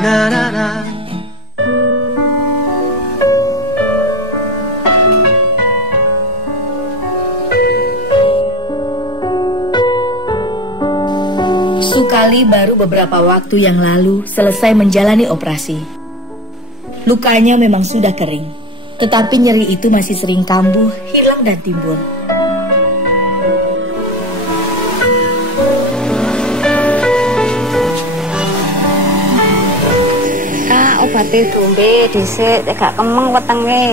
na na na. Sukali baru beberapa waktu yang lalu selesai menjalani operasi. Lukanya memang sudah kering, tetapi nyeri itu masih sering kambuh, hilang dan timbul. Obate dombe dhisik gak kemeng wetenge.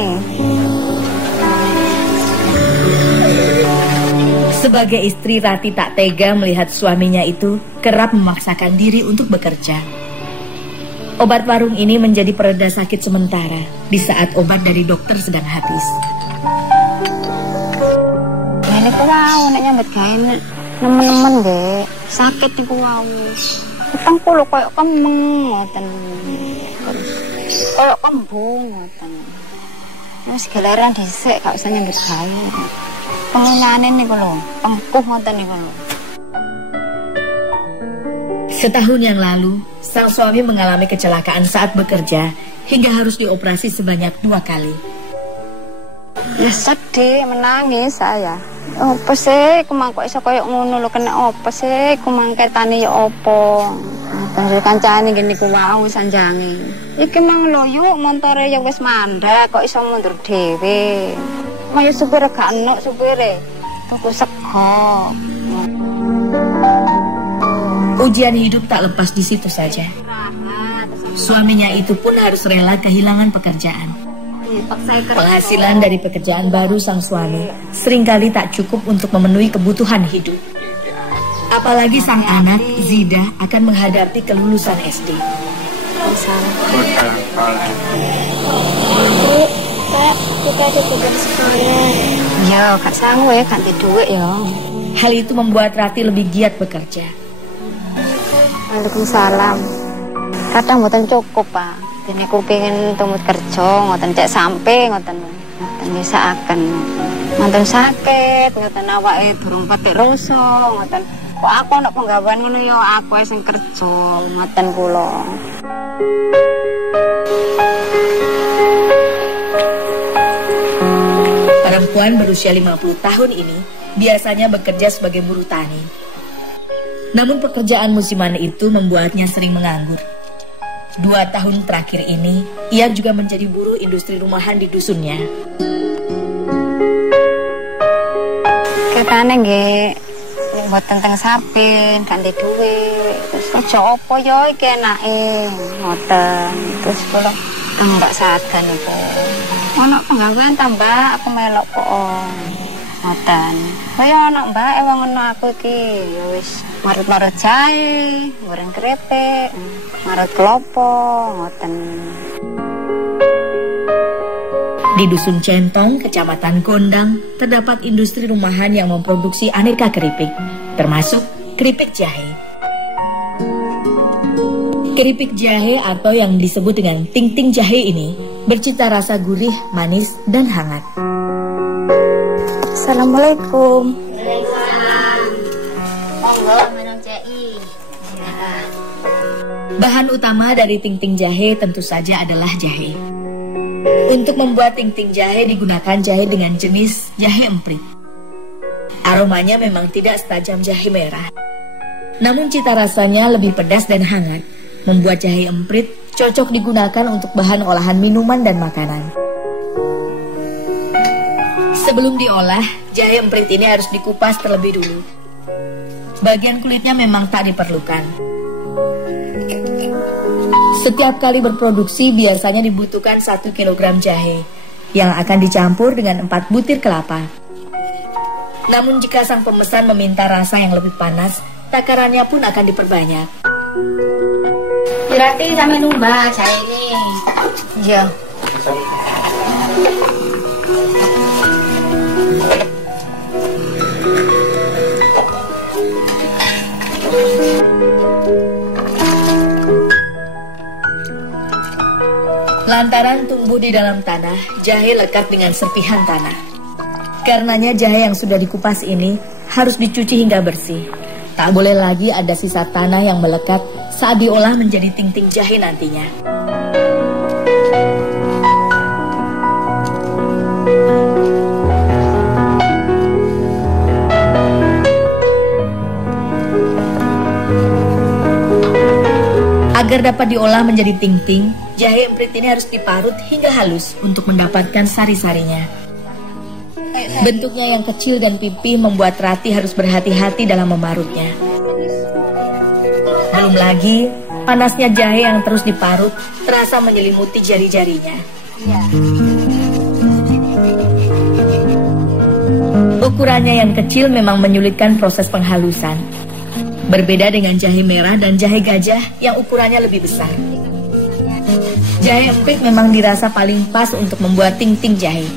Sebagai istri, Rati tak tega melihat suaminya itu kerap memaksakan diri untuk bekerja. Obat warung ini menjadi pereda sakit sementara di saat obat dari dokter sedang habis. Ini ku wau nek nyambet gawe nemen-nemen nggih, sakit niku wau. Petengku lho koyo kemeng ngoten. Koyo kembung ngoten. Wis geleran dhisik gak usah nyambet gawe. Penginane niku lho, tempuh ngoten niku lho. Setahun yang lalu, sang suami mengalami kecelakaan saat bekerja hingga harus dioperasi sebanyak 2 kali. Ya sedih, menangis saya. Apa sih, kumang kok iso koyo ngono lho, kena apa sih, kumang ketane ya apa. Terus kancane gini ku wau sanjange. Iki mang lho yuk montore ya wis mandek kok iso mundur dhewe. Kaya supir gak enak supire. Tuku sego. Ujian hidup tak lepas di situ saja. Suaminya itu pun harus rela kehilangan pekerjaan. Penghasilan dari pekerjaan baru sang suami seringkali tak cukup untuk memenuhi kebutuhan hidup. Apalagi sang anak, Zida, akan menghadapi kelulusan SD. Kita ada tugas sekolah. Ya, gak sanggup ya, ganti duit ya. Hal itu membuat Rati lebih giat bekerja. Waalaikumsalam. Kadang mboten cukup, Pak. Dene aku pengen tumut kerja, ngoten cek sampe ngoten. Ngoten nyisakaken. Ngoten sakit, ngoten awake durung patek rasa, ngoten. Kok aku ana penggawean ngono ya aku sing kerja, ngoten kula. Perempuan berusia 50 tahun ini biasanya bekerja sebagai buruh tani. Namun pekerjaan musiman itu membuatnya sering menganggur. 2 tahun terakhir ini, ia juga menjadi buruh industri rumahan di dusunnya. Ketane nggih buat tentang sapin, ganti duit. Terus kerja apa ya iki enake, ngoten. Terus kula tambah sagan iku. Ono penggawean tambah aku melok kok. Ngoten. Kaya ana Mbak ewang ngono aku iki ya wis marut-marut jahe, goreng krepek, marut klopo, ngoten. Di Dusun Centong, Kecamatan Gondang, terdapat industri rumahan yang memproduksi aneka keripik, termasuk keripik jahe. Keripik jahe atau yang disebut dengan ting-ting jahe ini bercita rasa gurih, manis, dan hangat. Assalamualaikum. Bahan utama dari ting-ting jahe tentu saja adalah jahe. Untuk membuat ting-ting jahe digunakan jahe dengan jenis jahe emprit. Aromanya memang tidak setajam jahe merah. Namun cita rasanya lebih pedas dan hangat, membuat jahe emprit cocok digunakan untuk bahan olahan minuman dan makanan. Sebelum diolah, jahe emprit ini harus dikupas terlebih dulu. Bagian kulitnya memang tak diperlukan. Setiap kali berproduksi biasanya dibutuhkan 1 kg jahe yang akan dicampur dengan 4 butir kelapa. Namun jika sang pemesan meminta rasa yang lebih panas, takarannya pun akan diperbanyak. Berarti sampe numbah jahe ini. Iya. Lantaran tumbuh di dalam tanah, jahe lekat dengan serpihan tanah. Karenanya jahe yang sudah dikupas ini harus dicuci hingga bersih. Tak boleh lagi ada sisa tanah yang melekat saat diolah menjadi ting-ting jahe nantinya. Agar dapat diolah menjadi ting-ting, jahe emprit ini harus diparut hingga halus untuk mendapatkan sari-sarinya. Bentuknya yang kecil dan pipih membuat Rati harus berhati-hati dalam memarutnya. Belum lagi, panasnya jahe yang terus diparut terasa menyelimuti jari-jarinya. Ukurannya yang kecil memang menyulitkan proses penghalusan. Berbeda dengan jahe merah dan jahe gajah yang ukurannya lebih besar. Jahe emprit memang dirasa paling pas untuk membuat ting-ting jahe.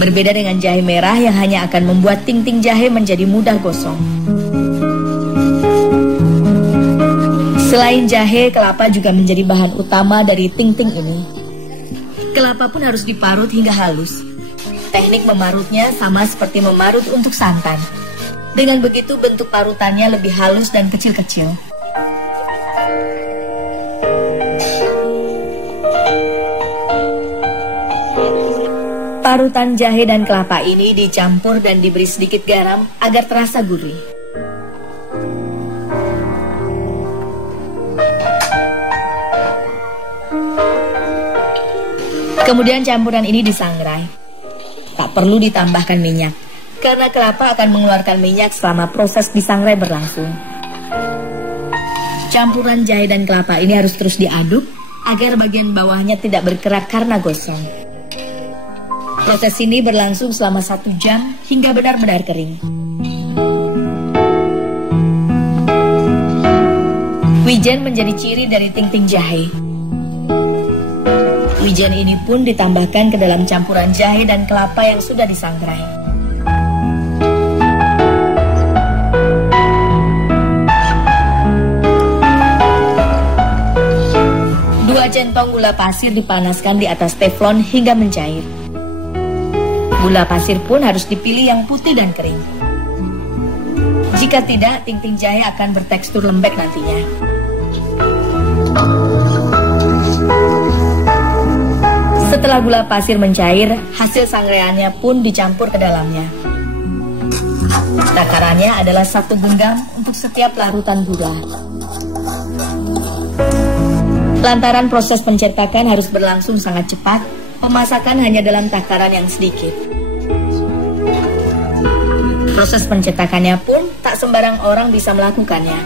Berbeda dengan jahe merah yang hanya akan membuat ting-ting jahe menjadi mudah gosong. Selain jahe, kelapa juga menjadi bahan utama dari ting-ting ini. Kelapa pun harus diparut hingga halus. Teknik memarutnya sama seperti memarut untuk santan. Dengan begitu bentuk parutannya lebih halus dan kecil-kecil. Parutan jahe dan kelapa ini dicampur dan diberi sedikit garam agar terasa gurih. Kemudian campuran ini disangrai. Tak perlu ditambahkan minyak, karena kelapa akan mengeluarkan minyak selama proses disangrai berlangsung. Campuran jahe dan kelapa ini harus terus diaduk agar bagian bawahnya tidak bergerak karena gosong. Proses ini berlangsung selama 1 jam hingga benar-benar kering. Wijen menjadi ciri dari ting-ting jahe. Wijen ini pun ditambahkan ke dalam campuran jahe dan kelapa yang sudah disangrai. Dua centong gula pasir dipanaskan di atas teflon hingga mencair. Gula pasir pun harus dipilih yang putih dan kering. Jika tidak, ting-ting jahe akan bertekstur lembek nantinya. Setelah gula pasir mencair, hasil sangreannya pun dicampur ke dalamnya. Takarannya adalah 1 genggam untuk setiap larutan gula. Lantaran proses pencetakan harus berlangsung sangat cepat, pemasakan hanya dalam takaran yang sedikit. Proses pencetakannya pun tak sembarang orang bisa melakukannya.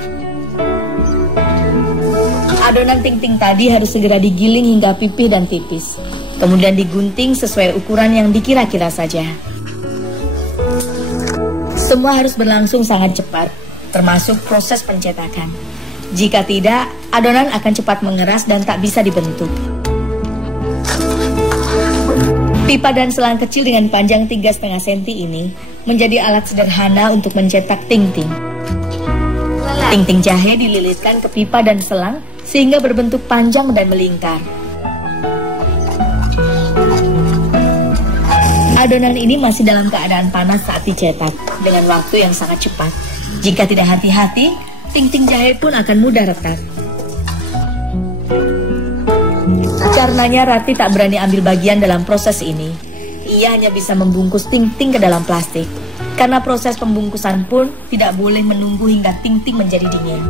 Adonan ting-ting tadi harus segera digiling hingga pipih dan tipis. Kemudian digunting sesuai ukuran yang dikira-kira saja. Semua harus berlangsung sangat cepat, termasuk proses pencetakan. Jika tidak, adonan akan cepat mengeras dan tak bisa dibentuk. Pipa dan selang kecil dengan panjang 3,5 cm ini menjadi alat sederhana untuk mencetak ting-ting. Ting-ting jahe dililitkan ke pipa dan selang sehingga berbentuk panjang dan melingkar. Adonan ini masih dalam keadaan panas saat dicetak dengan waktu yang sangat cepat. Jika tidak hati-hati, ting-ting jahe pun akan mudah retak. Karenanya Rati tak berani ambil bagian dalam proses ini. Ia hanya bisa membungkus ting-ting ke dalam plastik. Karena proses pembungkusan pun tidak boleh menunggu hingga ting-ting menjadi dingin.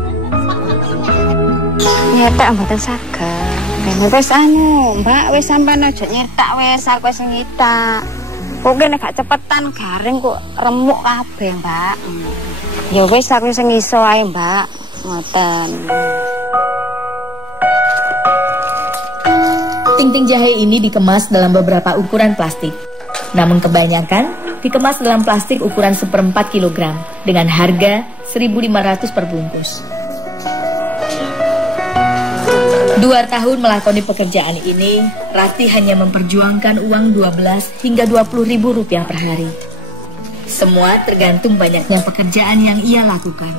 Nyetak mboten saged. Wis Mbak, wis sampean aja nyetak wis aku wis nyetak. Kok nek gak cepetan garing kok remuk kabeh, Mbak. Ya wis aku sing iso ae, Mbak. Ngoten. Ting-ting jahe ini dikemas dalam beberapa ukuran plastik. Namun kebanyakan dikemas dalam plastik ukuran 1/4 kilogram dengan harga 1.500 per bungkus. 2 tahun melakoni pekerjaan ini, Rati hanya memperjuangkan uang 12 hingga 20 ribu rupiah per hari. Semua tergantung banyaknya pekerjaan yang ia lakukan.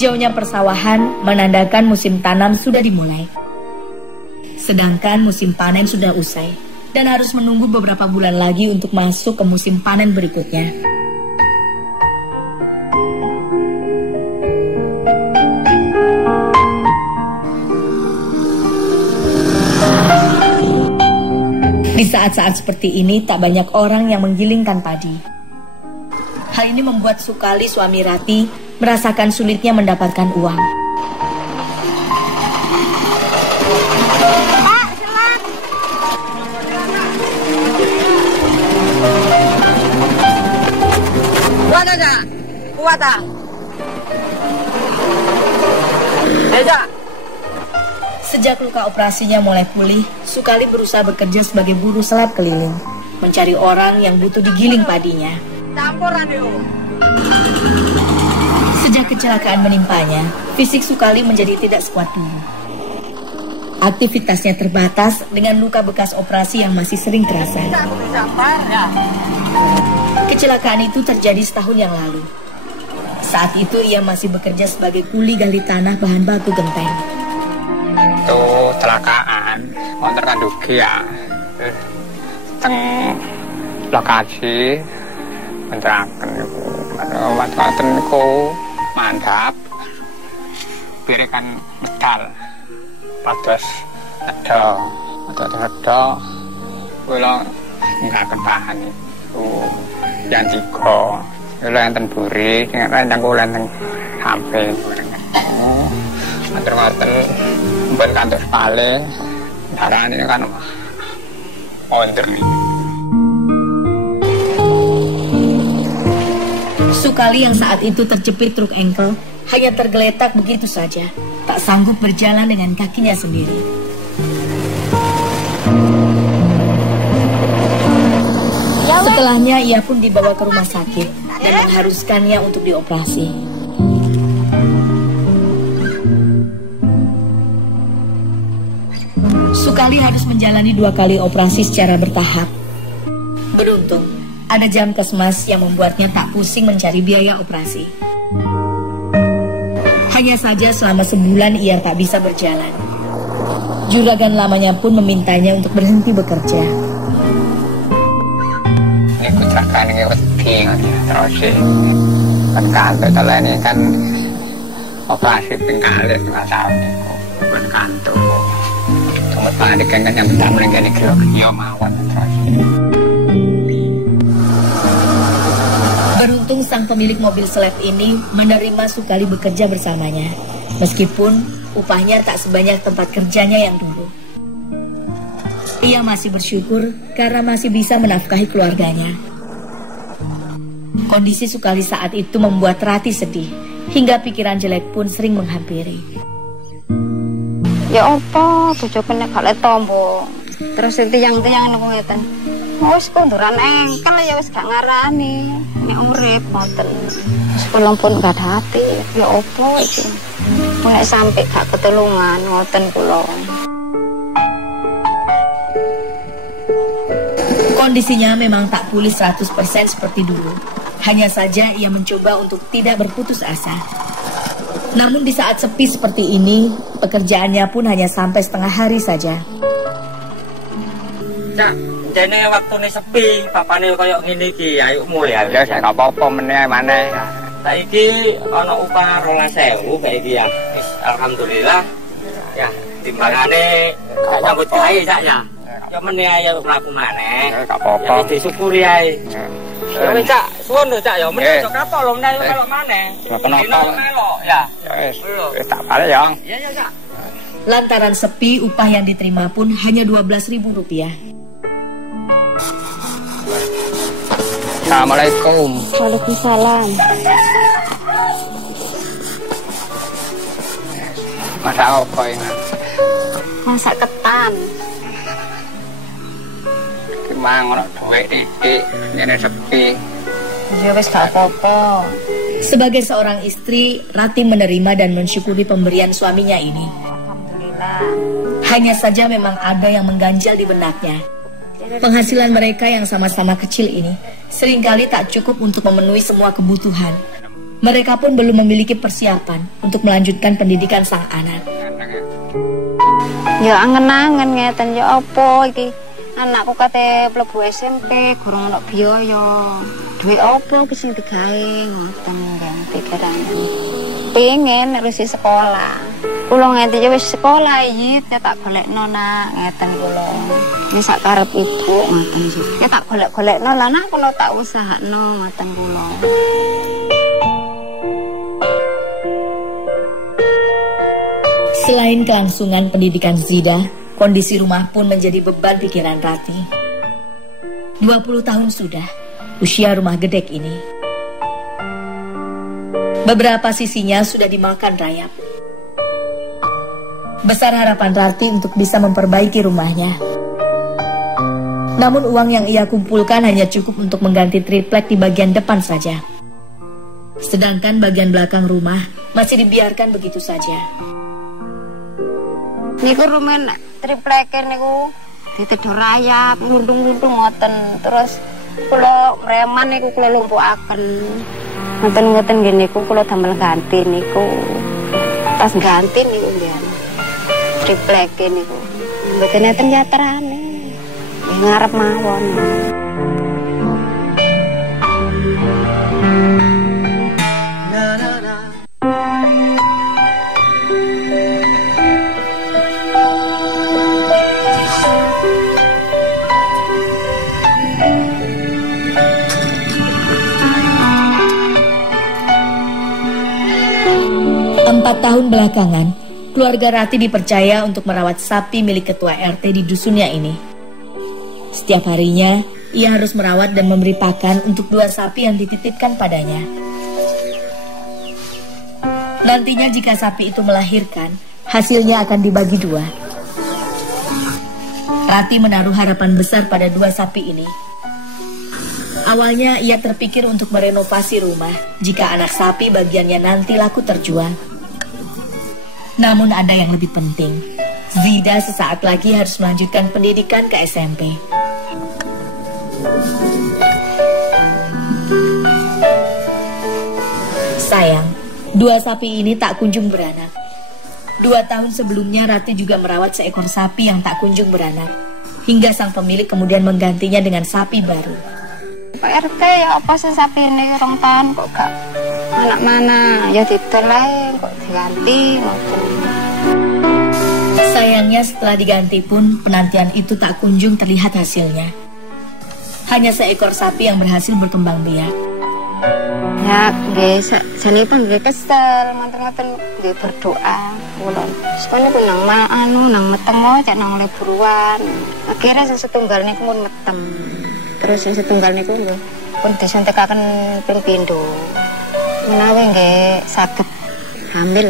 Hijaunya persawahan menandakan musim tanam sudah dimulai. Sedangkan musim panen sudah usai dan harus menunggu beberapa bulan lagi untuk masuk ke musim panen berikutnya. Di saat-saat seperti ini tak banyak orang yang menggilingkan padi. Hal ini membuat Sukali, suami Rati, merasakan sulitnya mendapatkan uang. Pak, silat. Kuat aja. Kuat ah. Aja. Sejak luka operasinya mulai pulih, Sukali berusaha bekerja sebagai buruh selap keliling, mencari orang yang butuh digiling padinya. Campuran yuk. Sejak kecelakaan menimpanya, fisik Sukali menjadi tidak sekuat dulu. Aktivitasnya terbatas dengan luka bekas operasi yang masih sering terasa. Kecelakaan itu terjadi setahun yang lalu. Saat itu ia masih bekerja sebagai kuli gali tanah bahan baku genteng. Itu kecelakaan wonten Kandugi ya. Teng lokasi mentraken niku. Wonten niku mandhap birikan medal. Pados ada kula enggak kepahan itu yang tiga kula enten buri sing rencang kula enten samping matur-matur ben kantor pale darane kan onder. Sukali yang saat itu terjepit truk engkel hanya tergeletak begitu saja, tak sanggup berjalan dengan kakinya sendiri. Setelahnya ia pun dibawa ke rumah sakit dan mengharuskannya untuk dioperasi. Sukali harus menjalani 2 kali operasi secara bertahap. Beruntung, ada Jamkesmas yang membuatnya tak pusing mencari biaya operasi. Hanya saja selama sebulan ia tak bisa berjalan. Juragan lamanya pun memintanya untuk berhenti bekerja. Ini kecelakaan ini wedi terus kan kantor kalau ini kan operasi pinggalis nggak tahu nih bukan kantor. Cuma panik kan yang pertama lagi kilo mawon terus. Beruntung sang pemilik mobil seleb ini menerima Sukali bekerja bersamanya, meskipun upahnya tak sebanyak tempat kerjanya yang dulu. Ia masih bersyukur karena masih bisa menafkahi keluarganya. Kondisi Sukali saat itu membuat Rati sedih, hingga pikiran jelek pun sering menghampiri. Ya apa, bojoku nek gak tombo. Terus tiang-tiang niku ngeten. Wis kunduran engkel ya wis gak ngarani. Nek urip ngoten. Sekolah pun gak ada hati. Ya apa iki? Nek sampai gak ketulungan ngoten kula. Kondisinya memang tak pulih 100% seperti dulu. Hanya saja ia mencoba untuk tidak berputus asa. Namun di saat sepi seperti ini, pekerjaannya pun hanya sampai setengah hari saja. Cak, jane waktune sepi, papane koyo ngene iki, ayo mulai Ya saya nggak apa-apa meneh maneh. Saiki ana upah 12.000 kayak iki ya. Wis alhamdulillah. Ya, timbangane gak nyambut gawe Cak ya. Ya meneh ayo mlaku maneh. Nggak apa-apa. Ya disyukuri ae. Ya wis Cak, suwun lho Cak ya, meneh aja kapok lho meneh kalau maneh. Kenapa? Melok ya. Wis tak balik ya. Iya ya Cak. Lantaran sepi, upah yang diterima pun hanya Rp12.000. Assalamualaikum. Waalaikumsalam. Masak apa ini? Masak ketan. Gimana ngono duit titik, ini sepi. Ya wis gak apa-apa. Sebagai seorang istri, Rati menerima dan mensyukuri pemberian suaminya ini. Alhamdulillah. Hanya saja memang ada yang mengganjal di benaknya. Penghasilan mereka yang sama-sama kecil ini seringkali tak cukup untuk memenuhi semua kebutuhan. Mereka pun belum memiliki persiapan untuk melanjutkan pendidikan sang anak. Ya angen-angen ngeten ya apa iki. Anakku kate mlebu SMP, gurung ono biaya. Duwe apa ki sing digawe ngoten kan pikirane. Pengen terus sekolah. Kula ngenti ya wis sekolah iki ya tak golekno nak ngeten kula. Ya sak karep ibu ngoten sih. Ya tak golek-golekno lah nak kula tak usahakno ngoten kula. Selain kelangsungan pendidikan Zida, kondisi rumah pun menjadi beban pikiran Rati. 20 tahun sudah usia rumah gedek ini. Beberapa sisinya sudah dimakan rayap. Besar harapan Rati untuk bisa memperbaiki rumahnya. Namun uang yang ia kumpulkan hanya cukup untuk mengganti triplek di bagian depan saja. Sedangkan bagian belakang rumah masih dibiarkan begitu saja. Niku rumen tripleke niku ditedo rayap, ngundung-ngundung ngoten. Terus kula reman niku kula lumpuhaken. Ngoten-ngoten nggih niku kula damel ganti niku. Pas ganti niku nggih. Tripleke niku. Mboten enten yatrane. Ngarep mawon. 4 tahun belakangan, keluarga Rati dipercaya untuk merawat sapi milik ketua RT di dusunnya ini. Setiap harinya, ia harus merawat dan memberi pakan untuk 2 sapi yang dititipkan padanya. Nantinya jika sapi itu melahirkan, hasilnya akan dibagi 2. Rati menaruh harapan besar pada 2 sapi ini. Awalnya ia terpikir untuk merenovasi rumah jika anak sapi bagiannya nanti laku terjual. Namun ada yang lebih penting. Zida sesaat lagi harus melanjutkan pendidikan ke SMP. Sayang, 2 sapi ini tak kunjung beranak. 2 tahun sebelumnya Rati juga merawat seekor sapi yang tak kunjung beranak. Hingga sang pemilik kemudian menggantinya dengan sapi baru. Pak RT ya apa sih sapi ini rong tahun kok gak anak mana ya ditelai kok diganti ngoten. Sayangnya setelah diganti pun penantian itu tak kunjung terlihat hasilnya. Hanya seekor sapi yang berhasil berkembang biak. Ya nggih sanipun nggih kesel manten-manten nggih berdoa kula. Sekone pun nang meteng cek nang leburuan. Akhirnya setunggal niku pun metem. Terus yang setunggal niku nggih pun disuntikaken ping pindho. Menawi nggih saged hamil.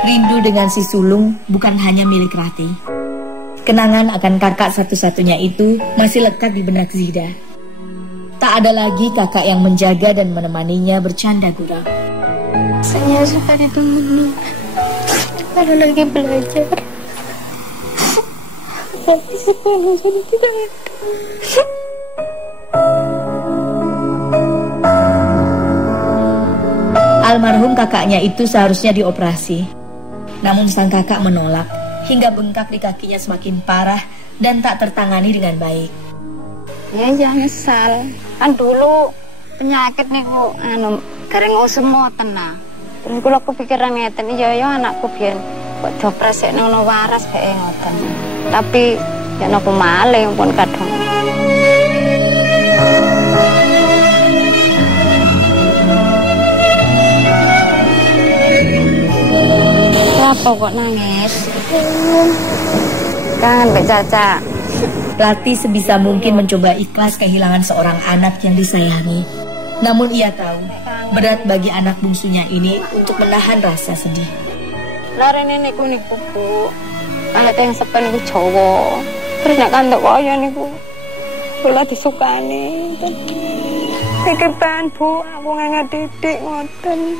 Rindu dengan si sulung bukan hanya milik Rati. Kenangan akan kakak satu-satunya itu masih lekat di benak Zida. Tak ada lagi kakak yang menjaga dan menemaninya bercanda gurau. Saya suka ditemani. Kalau lagi belajar. Tapi sekolah sudah tidak ada. Almarhum kakaknya itu seharusnya dioperasi. Namun sang kakak menolak hingga bengkak di kakinya semakin parah dan tak tertangani dengan baik. Ya jangan nyesal. Kan dulu penyakit niku kering usum ngoten nah. Terus kula kepikiran ngeten ya anakku biyen kok dioperasi nang waras bae ngoten. Tapi ya napa malih pun kadang. Apa kok nangis? Kangen Mbak Caca. Rati sebisa mungkin mencoba ikhlas kehilangan seorang anak yang disayangi. Namun ia tahu, berat bagi anak bungsunya ini untuk menahan rasa sedih. Larene niku Bu. Anak yang sepen niku Jawa. Terus nek kantuk kaya niku kula disukani. Kekepan Bu, aku ngangat didik ngoten.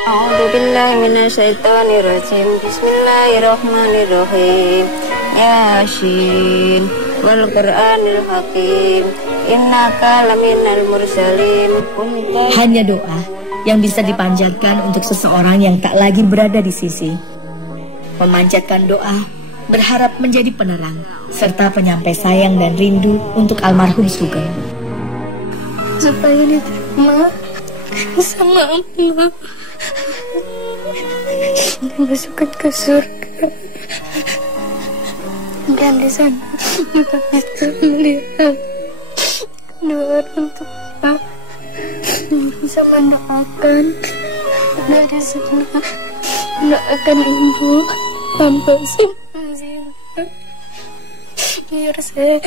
A'udzubillahi minasyaitonirrajim. Bismillahirrahmanirrahim. Yasin wal Qur'anil hakim innaka laminal mursalin. Hanya doa yang bisa dipanjatkan untuk seseorang yang tak lagi berada di sisi. Memanjatkan doa, berharap menjadi penerang, serta penyampai sayang dan rindu untuk almarhum Sugeng. Supaya diterima sama Allah, dimasukkan ke surga. Dan di sana itu melihat dua orang tua bisa mendoakan, dan di sana mendoakan ibu hamba biar saya